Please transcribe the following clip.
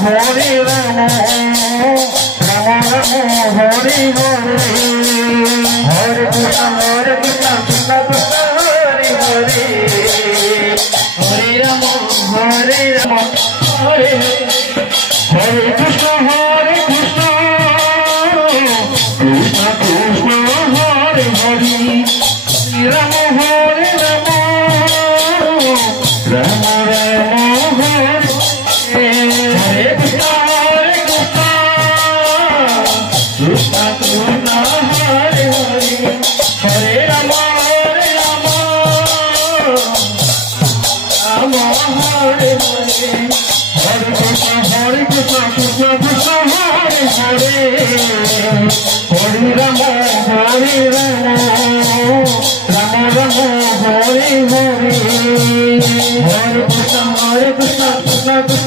Hare Rama, Rama Rama Hare Hare, Hare Krishna Krishna Krishna Hare Hare, Hare Rama Hare Rama Hare Hare Krishna Krishna Krishna Hare Hare, Hare Rama Hare Rama, Rama Rama Hare Hare Krishna Krishna Krishna Hare Hare, Hare Rama Rama Hare Hare, Hare Krishna Krishna Krishna Hare Hare, Hare Rama Hare Rama, Rama Rama Hare Hare, Hare Krishna Krishna Krishna